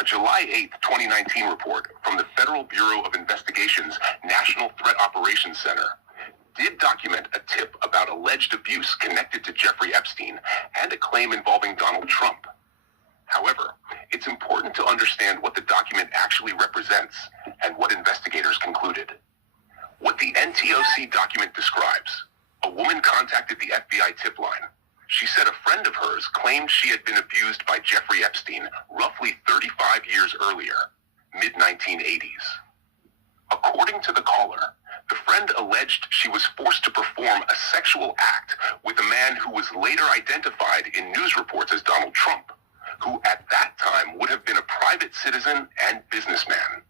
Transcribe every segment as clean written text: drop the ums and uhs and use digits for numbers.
A July 8, 2019 report from the Federal Bureau of Investigation's National Threat Operations Center did document a tip about alleged abuse connected to Jeffrey Epstein and a claim involving Donald Trump. However, it's important to understand what the document actually represents and what investigators concluded. What the NTOC document describes: a woman contacted the FBI tip line. She said a friend of hers claimed she had been abused by Jeffrey Epstein roughly 35 years earlier, mid-1980s. According to the caller, the friend alleged she was forced to perform a sexual act with a man who was later identified in news reports as Donald Trump, who at that time would have been a private citizen and businessman.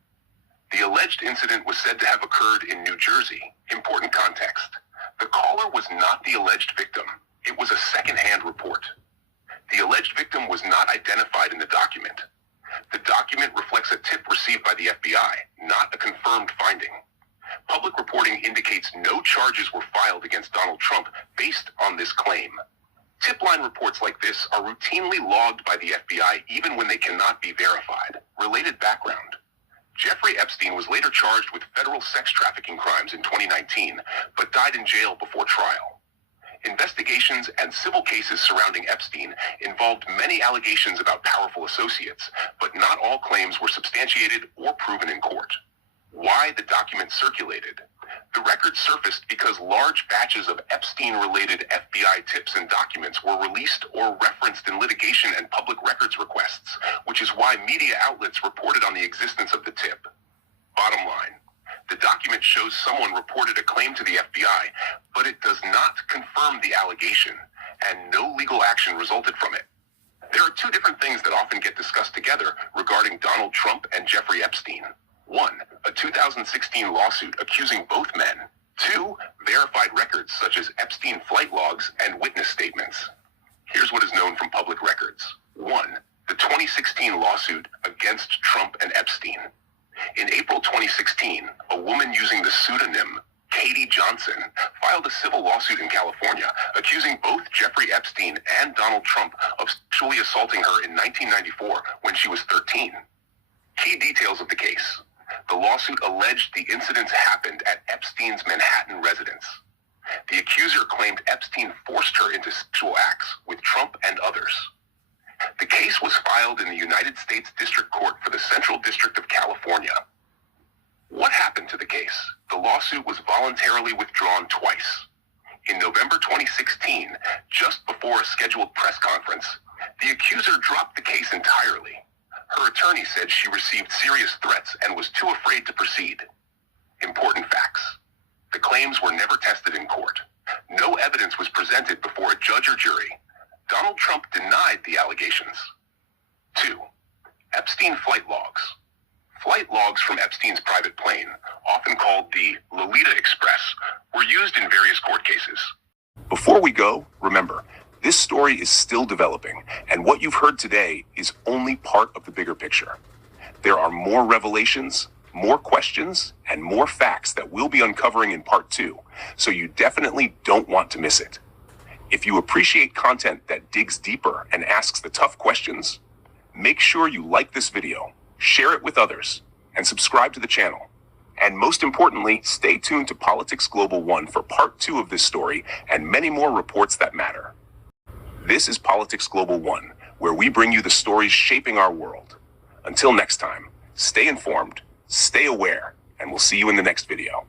The alleged incident was said to have occurred in New Jersey. Important context: the caller was not the alleged victim. It was a second-hand report. The alleged victim was not identified in the document. The document reflects a tip received by the FBI, not a confirmed finding. Public reporting indicates no charges were filed against Donald Trump based on this claim. Tip line reports like this are routinely logged by the FBI even when they cannot be verified. Related background: Jeffrey Epstein was later charged with federal sex trafficking crimes in 2019, but died in jail before trial. Investigations and civil cases surrounding Epstein involved many allegations about powerful associates, but not all claims were substantiated or proven in court. Why the document circulated? The record surfaced because large batches of Epstein-related FBI tips and documents were released or referenced in litigation and public records requests, which is why media outlets reported on the existence of the tip. Bottom line: the document shows someone reported a claim to the FBI, but it does not confirm the allegation, and no legal action resulted from it. There are two different things that often get discussed together regarding Donald Trump and Jeffrey Epstein. One, a 2016 lawsuit accusing both men. Two, verified records such as Epstein flight logs and witness statements. Here's what is known from public records. One, the 2016 lawsuit against Trump and Epstein. In April 2016, a woman using the pseudonym Katie Johnson filed a civil lawsuit in California accusing both Jeffrey Epstein and Donald Trump of sexually assaulting her in 1994 when she was 13. Key details of the case: the lawsuit alleged the incidents happened at Epstein's Manhattan residence. The accuser claimed Epstein forced her into sexual acts with Trump and others. The case was filed in the United States District Court for the Central District of California. What happened to the case? The lawsuit was voluntarily withdrawn twice. In November 2016, just before a scheduled press conference, the accuser dropped the case entirely. Her attorney said she received serious threats and was too afraid to proceed. Important facts: the claims were never tested in court. No evidence was presented before a judge or jury. Donald Trump denied the allegations. 2. Epstein flight logs. Flight logs from Epstein's private plane, often called the Lolita Express, were used in various court cases. Before we go, remember, this story is still developing, and what you've heard today is only part of the bigger picture. There are more revelations, more questions, and more facts that we'll be uncovering in part 2, so you definitely don't want to miss it. If you appreciate content that digs deeper and asks the tough questions, make sure you like this video, share it with others, and subscribe to the channel. And most importantly, stay tuned to Politics Global 1 for part 2 of this story and many more reports that matter. This is Politics Global 1, where we bring you the stories shaping our world. Until next time, stay informed, stay aware, and we'll see you in the next video.